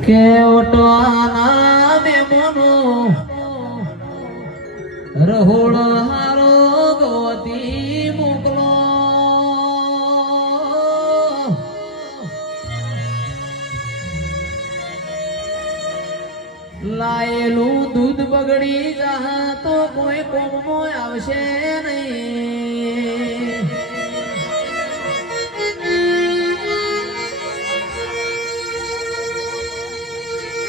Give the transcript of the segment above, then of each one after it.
કે ઓટવાના મેમોનો રહોળ હારો ગોતી મોકલો લાયેલું દૂધ બગડી જા તો કોઈ કોમો આવશે નહીં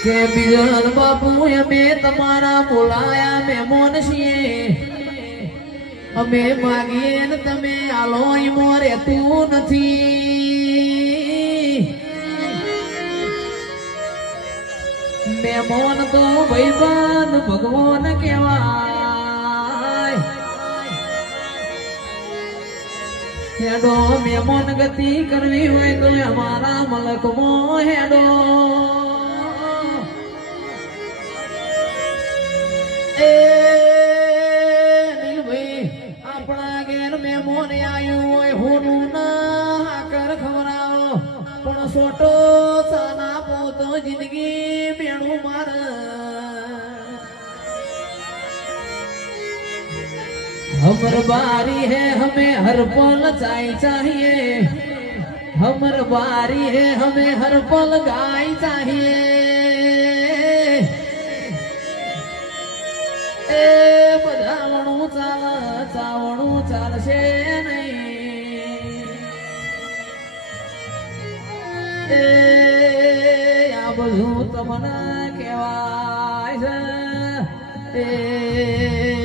કે બીજલ બાપુ અમે તમારા બોલાયા મહેમાન છીએ અમે માગીએ ને તમે આલો ઈમો રહેતું નથી મહેમાન તો ભાઈબંધ ભગવાન કહેવાય હેડો મહેમાન ગતિ કરવી હોય તો અમારા મલકમાં હેડો આપણા ઘેર મહેમાન આવ્યું હોય હોનું ના હાકર ખવડાવો પણ સોટો સાના પોતો જિંદગી બેણું માર हमर बारी है हमें हर पल चाय चाहिए हमर बारी है हमें हर पल गाय चाहिए ए बधावणું ચાવણું ચાલશે નહીં એ આ બધું તમને કહેવાય છે એ